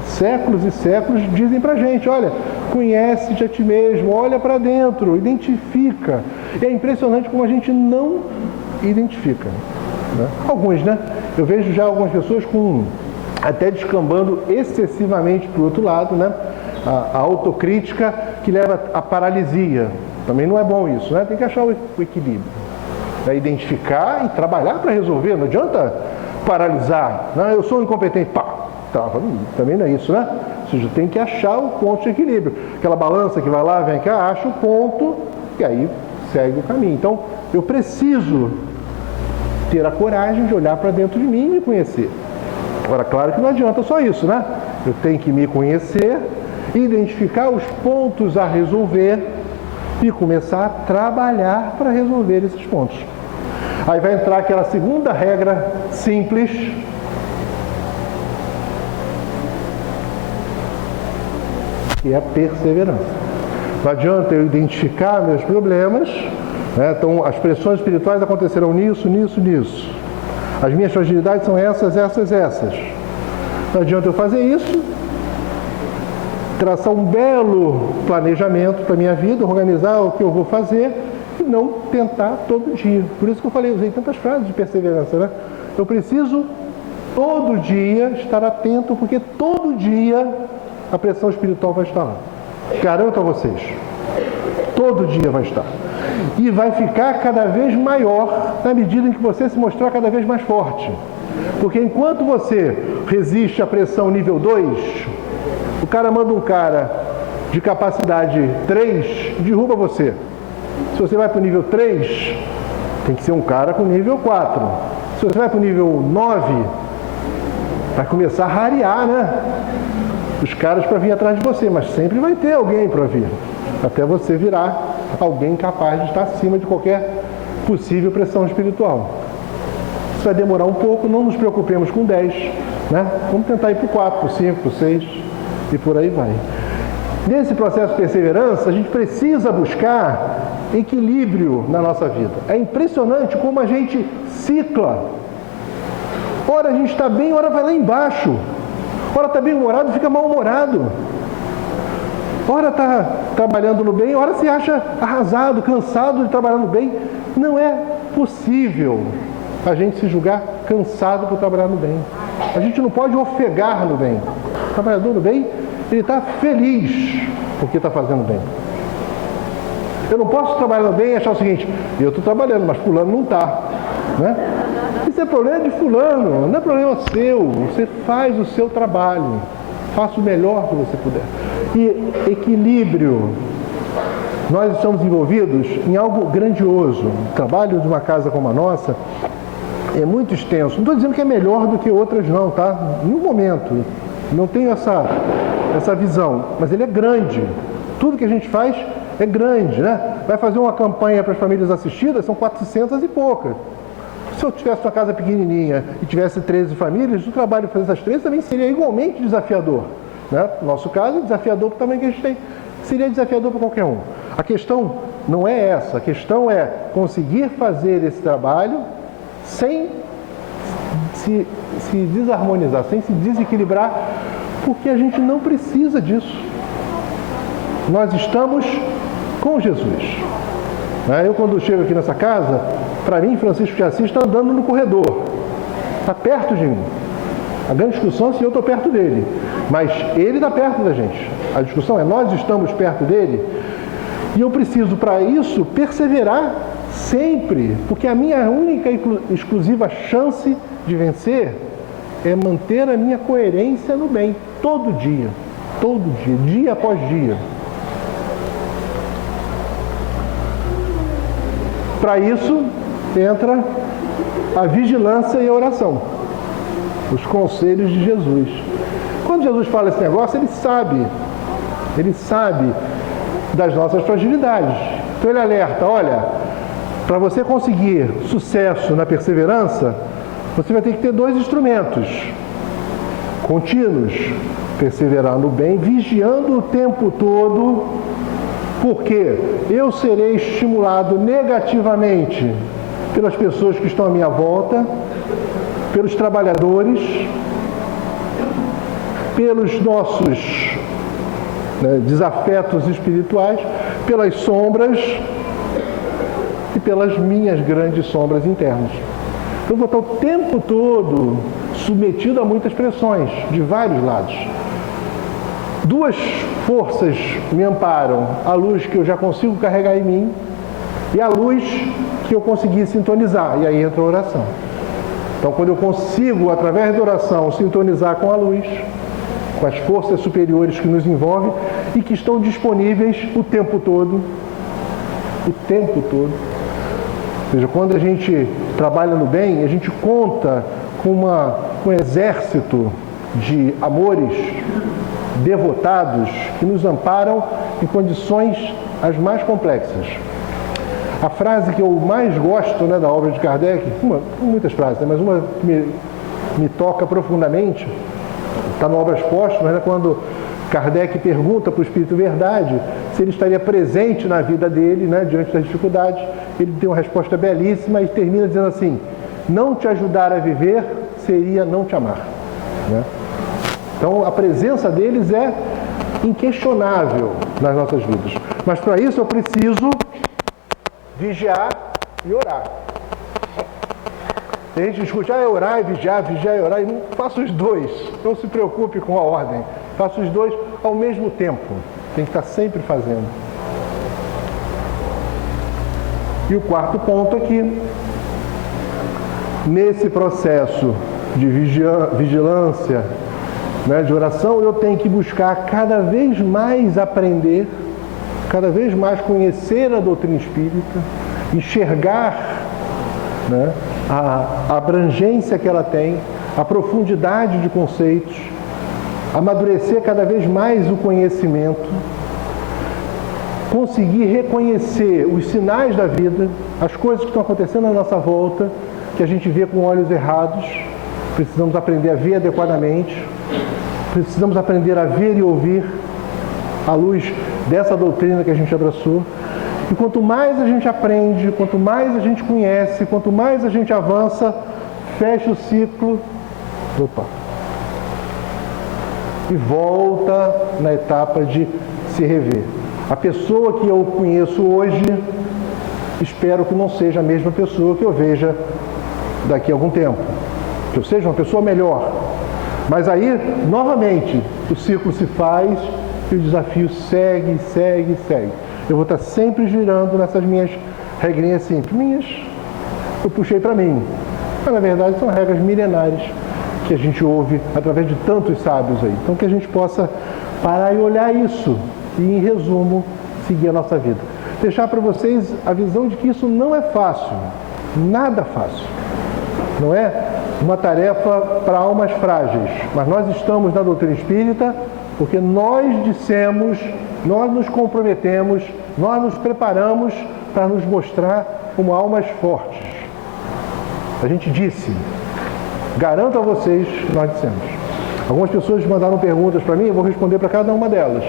Séculos e séculos dizem pra gente, olha, conhece-te a ti mesmo, olha para dentro, identifica. E é impressionante como a gente não identifica. Né? Alguns, né? Eu vejo já algumas pessoas até descambando excessivamente para o outro lado, né? A autocrítica que leva à paralisia. Também não é bom isso, né? Tem que achar o equilíbrio. Identificar e trabalhar para resolver. Não adianta paralisar. Né? Eu sou incompetente. Pá! Também não é isso, né? Ou seja, tem que achar o ponto de equilíbrio. Aquela balança que vai lá, vem cá, acha o ponto e aí segue o caminho. Então, eu preciso ter a coragem de olhar para dentro de mim e me conhecer. Agora, claro que não adianta só isso, né? Eu tenho que me conhecer, identificar os pontos a resolver e começar a trabalhar para resolver esses pontos. Aí vai entrar aquela segunda regra simples, que é a perseverança. Não adianta eu identificar meus problemas, né? Então as pressões espirituais acontecerão nisso, nisso, nisso. As minhas fragilidades são essas. Não adianta eu fazer isso, traçar um belo planejamento para a minha vida, organizar o que eu vou fazer e não tentar todo dia. Por isso que eu falei, usei tantas frases de perseverança, né? Eu preciso todo dia estar atento, porque todo dia a pressão espiritual vai estar lá. Garanto a vocês, todo dia vai estar. E vai ficar cada vez maior na medida em que você se mostrar cada vez mais forte. Porque enquanto você resiste à pressão nível 2, o cara manda um cara de capacidade 3, derruba você. Se você vai para o nível 3, tem que ser um cara com nível 4. Se você vai para o nível 9, vai começar a rarear, né? Os caras para vir atrás de você, mas sempre vai ter alguém para vir, até você virar alguém capaz de estar acima de qualquer possível pressão espiritual. Isso vai demorar um pouco, não nos preocupemos com 10, né? Vamos tentar ir para o 4, para o 5, para o 6 e por aí vai. Nesse processo de perseverança, a gente precisa buscar equilíbrio na nossa vida. É impressionante como a gente cicla. Ora a gente está bem, ora vai lá embaixo. Ora está bem-humorado, fica mal-humorado. Ora está trabalhando no bem, ora se acha arrasado, cansado de trabalhar no bem. Não é possível a gente se julgar cansado por trabalhar no bem. A gente não pode ofegar no bem. O trabalhador no bem, ele está feliz porque está fazendo bem. Eu não posso trabalhar bem e achar o seguinte, eu estou trabalhando, mas fulano não está. Né? Isso é problema de fulano, não é problema seu. Você faz o seu trabalho, faça o melhor que você puder. E equilíbrio. Nós estamos envolvidos em algo grandioso. O trabalho de uma casa como a nossa é muito extenso. Não estou dizendo que é melhor do que outras não, tá? Em nenhum momento. Não tenho essa visão. Mas ele é grande. Tudo que a gente faz é grande, né? Vai fazer uma campanha para as famílias assistidas, são 400 e poucas. Se eu tivesse uma casa pequenininha e tivesse 13 famílias, o trabalho de fazer essas 13 também seria igualmente desafiador. Né? No nosso caso, desafiador para o tamanho que a gente tem. Seria desafiador para qualquer um. A questão não é essa. A questão é conseguir fazer esse trabalho sem se desarmonizar, sem se desequilibrar, porque a gente não precisa disso. Nós estamos com Jesus. Eu, quando chego aqui nessa casa, para mim, Francisco de Assis está andando no corredor. Está perto de mim. A grande discussão é se eu estou perto dele. Mas ele está perto da gente. A discussão é nós estamos perto dele. E eu preciso, para isso, perseverar sempre. Porque a minha única e exclusiva chance de vencer é manter a minha coerência no bem. Todo dia. Todo dia. Dia após dia. Para isso, entra a vigilância e a oração. Os conselhos de Jesus. Quando Jesus fala esse negócio, ele sabe das nossas fragilidades. Então ele alerta, olha, para você conseguir sucesso na perseverança, você vai ter que ter 2 instrumentos contínuos, perseverar no bem, vigiando o tempo todo, porque eu serei estimulado negativamente pelas pessoas que estão à minha volta, pelos trabalhadores, pelos nossos desafetos espirituais, pelas sombras e pelas minhas grandes sombras internas. Eu vou estar o tempo todo submetido a muitas pressões, de vários lados. 2 forças me amparam, a luz que eu já consigo carregar em mim e a luz que eu consegui sintonizar, e aí entra a oração. Então, quando eu consigo, através da oração, sintonizar com a luz, com as forças superiores que nos envolvem e que estão disponíveis o tempo todo, ou seja, quando a gente trabalha no bem, a gente conta com um exército de amores devotados que nos amparam em condições as mais complexas. A frase que eu mais gosto da obra de Kardec, muitas frases, mas uma que me toca profundamente, está no Obras Póstumas, quando Kardec pergunta para o Espírito Verdade se ele estaria presente na vida dele, diante das dificuldades. Ele tem uma resposta belíssima e termina dizendo assim: não te ajudar a viver seria não te amar. Então, a presença deles é inquestionável nas nossas vidas. Mas, para isso, eu preciso vigiar e orar. Tem gente que discute, é orar e vigiar e orar. E não faço os 2. Não se preocupe com a ordem. Faço os 2 ao mesmo tempo. Tem que estar sempre fazendo. E o 4º ponto aqui, nesse processo de vigilância, de oração, eu tenho que buscar cada vez mais aprender, cada vez mais conhecer a doutrina espírita, enxergar a abrangência que ela tem, a profundidade de conceitos, amadurecer cada vez mais o conhecimento, conseguir reconhecer os sinais da vida, as coisas que estão acontecendo à nossa volta, que a gente vê com olhos errados. Precisamos aprender a ver adequadamente, precisamos aprender a ver e ouvir à luz dessa doutrina que a gente abraçou. E quanto mais a gente aprende, quanto mais a gente conhece, quanto mais a gente avança, fecha o ciclo, e volta na etapa de se rever. A pessoa que eu conheço hoje, espero que não seja a mesma pessoa que eu veja daqui a algum tempo. Que eu seja uma pessoa melhor. Mas aí, novamente, o ciclo se faz e o desafio segue. eu vou estar sempre girando nessas minhas regrinhas simples. Eu puxei para mim. Mas, na verdade, são regras milenares que a gente ouve através de tantos sábios aí. Então, que a gente possa parar e olhar isso e, em resumo, seguir a nossa vida. Deixar para vocês a visão de que isso não é fácil, nada fácil. Não é uma tarefa para almas frágeis, mas nós estamos na doutrina espírita porque nós dissemos, nós nos comprometemos, nós nos preparamos para nos mostrar como almas fortes. A gente disse, garanto a vocês, nós dissemos. Algumas pessoas mandaram perguntas para mim, eu vou responder para cada uma delas.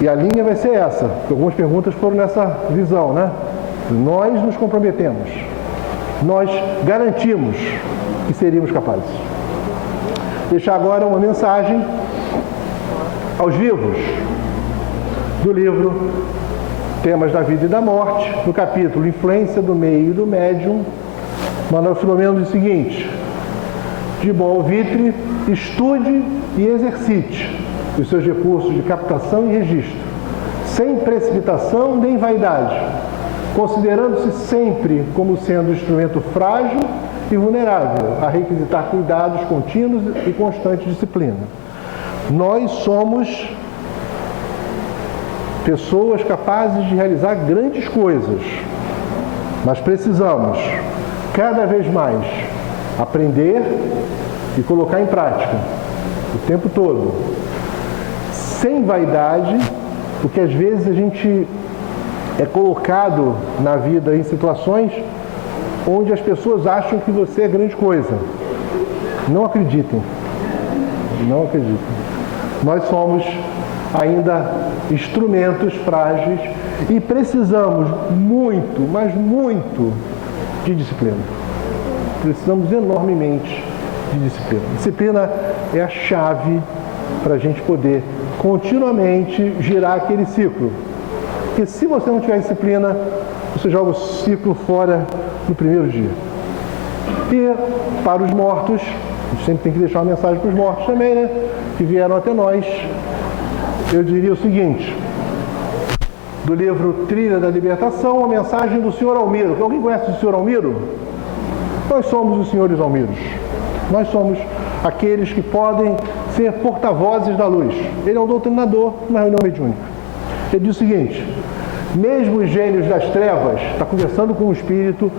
E a linha vai ser essa, porque algumas perguntas foram nessa visão, né? Nós nos comprometemos, nós garantimos que seríamos capazes. Deixar agora uma mensagem aos vivos do livro Temas da Vida e da Morte, no capítulo Influência do Meio e do Médium. Manuel Filomeno diz o seguinte: de bom alvitre, estude e exercite os seus recursos de captação e registro, sem precipitação nem vaidade, considerando-se sempre como sendo instrumento frágil e vulnerável a requisitar cuidados contínuos e constante disciplina. Nós somos pessoas capazes de realizar grandes coisas, mas precisamos cada vez mais aprender e colocar em prática o tempo todo, sem vaidade, porque às vezes a gente é colocado na vida em situações onde as pessoas acham que você é grande coisa. Não acreditem. Não acreditem. Nós somos ainda instrumentos frágeis e precisamos muito, mas muito, de disciplina. Precisamos enormemente de disciplina. Disciplina é a chave para a gente poder continuamente girar aquele ciclo. Porque se você não tiver disciplina, você joga o ciclo fora no primeiro dia. E para os mortos, a gente sempre tem que deixar uma mensagem para os mortos também, né? Que vieram até nós. Eu diria o seguinte, do livro Trilha da Libertação, a mensagem do Senhor Almiro. Alguém conhece o Senhor Almiro? Nós somos os senhores Almiros. Nós somos aqueles que podem ser porta-vozes da luz. Ele é um doutrinador numa reunião mediúnica. Ele diz o seguinte: mesmo os gênios das trevas, está conversando com um espírito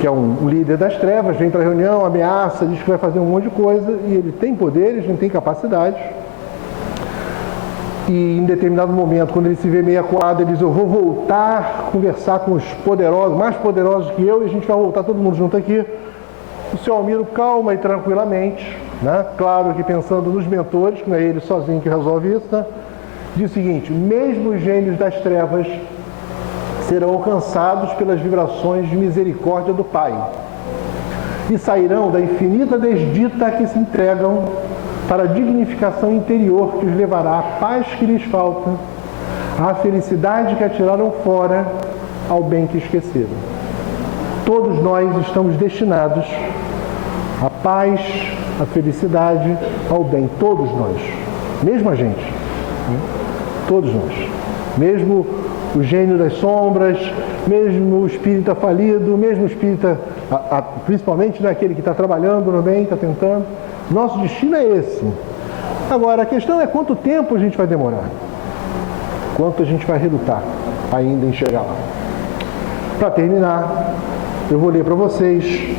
que é um líder das trevas, vem para a reunião, ameaça, diz que vai fazer um monte de coisa, e ele tem poderes, ele tem capacidades. E em determinado momento, quando ele se vê meio acuado, ele diz: eu vou voltar a conversar com os poderosos, mais poderosos que eu, e a gente vai voltar todo mundo junto aqui. O senhor Almiro, calma e tranquilamente, né? Claro que pensando nos mentores, que não é ele sozinho que resolve isso, né? Diz o seguinte: mesmo os gênios das trevas serão alcançados pelas vibrações de misericórdia do Pai e sairão da infinita desdita a que se entregam para a dignificação interior que os levará à paz que lhes falta, à felicidade que atiraram fora, ao bem que esqueceram. Todos nós estamos destinados à paz, à felicidade, ao bem. Todos nós. Mesmo a gente. Né? Todos nós. Mesmo o gênio das sombras, mesmo o espírita falido, mesmo o espírita, principalmente naquele que está trabalhando no bem, está tentando. Nosso destino é esse. Agora, a questão é quanto tempo a gente vai demorar. Quanto a gente vai relutar ainda em chegar lá. Para terminar, eu vou ler para vocês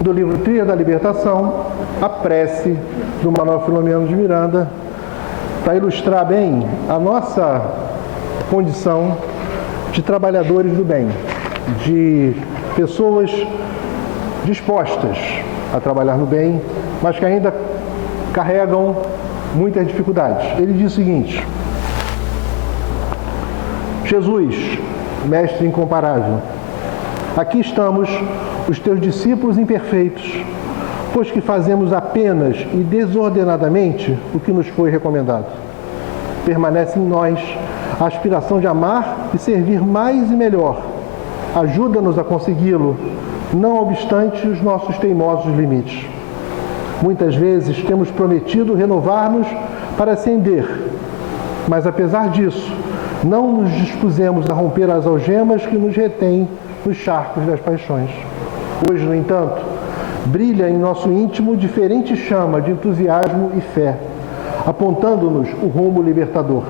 do livro Trilha da Libertação, a prece do Manuel Filomeno de Miranda, para ilustrar bem a nossa condição de trabalhadores do bem, de pessoas dispostas a trabalhar no bem, mas que ainda carregam muitas dificuldades. Ele diz o seguinte: Jesus, mestre incomparável, aqui estamos os teus discípulos imperfeitos, pois que fazemos apenas e desordenadamente o que nos foi recomendado. Permanece em nós a aspiração de amar e servir mais e melhor. Ajuda-nos a consegui-lo, não obstante os nossos teimosos limites. Muitas vezes temos prometido renovar-nos para ascender, Mas apesar disso, não nos dispusemos a romper as algemas que nos retêm nos charcos das paixões. Hoje, no entanto, brilha em nosso íntimo diferente chama de entusiasmo e fé, apontando-nos o rumo libertador.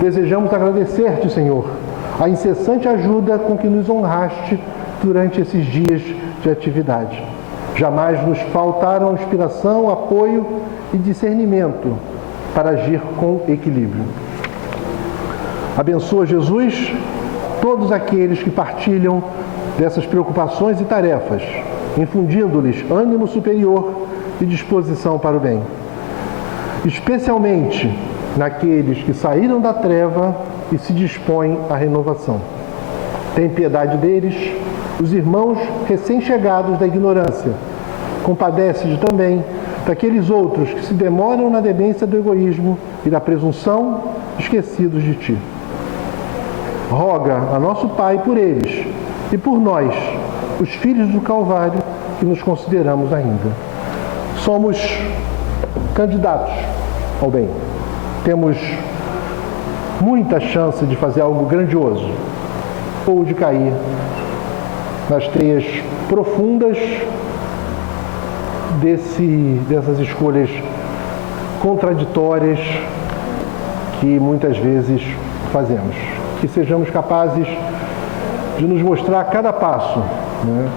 Desejamos agradecer-te, Senhor, a incessante ajuda com que nos honraste durante esses dias de atividade. Jamais nos faltaram inspiração, apoio e discernimento para agir com equilíbrio. Abençoa, Jesus, todos aqueles que partilham dessas preocupações e tarefas, infundindo-lhes ânimo superior e disposição para o bem. Especialmente naqueles que saíram da treva e se dispõem à renovação. Tem piedade deles, os irmãos recém-chegados da ignorância. Compadece-te também daqueles outros que se demoram na demência do egoísmo e da presunção, esquecidos de ti. Roga a nosso Pai por eles e por nós, os filhos do Calvário, que nos consideramos ainda. Somos candidatos ao bem. Temos muita chance de fazer algo grandioso ou de cair nas teias profundas dessas escolhas contraditórias que muitas vezes fazemos. Que sejamos capazes de nos mostrar a cada passo, né,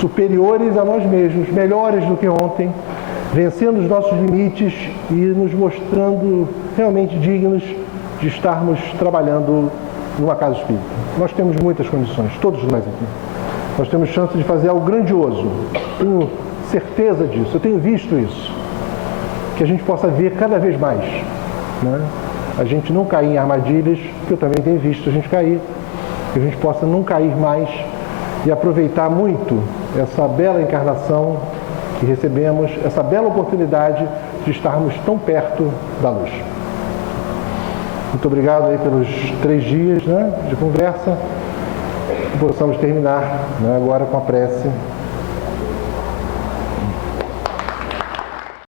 superiores a nós mesmos, melhores do que ontem, vencendo os nossos limites e nos mostrando realmente dignos de estarmos trabalhando numa casa espírita. Nós temos muitas condições, todos nós aqui. Nós temos chance de fazer algo grandioso. Tenho certeza disso, eu tenho visto isso. Que a gente possa ver cada vez mais, né? A gente não cair em armadilhas, que eu também tenho visto a gente cair, que a gente possa não cair mais e aproveitar muito essa bela encarnação que recebemos, essa bela oportunidade de estarmos tão perto da luz. Muito obrigado aí pelos 3 dias, né, de conversa. Que possamos terminar, né, agora com a prece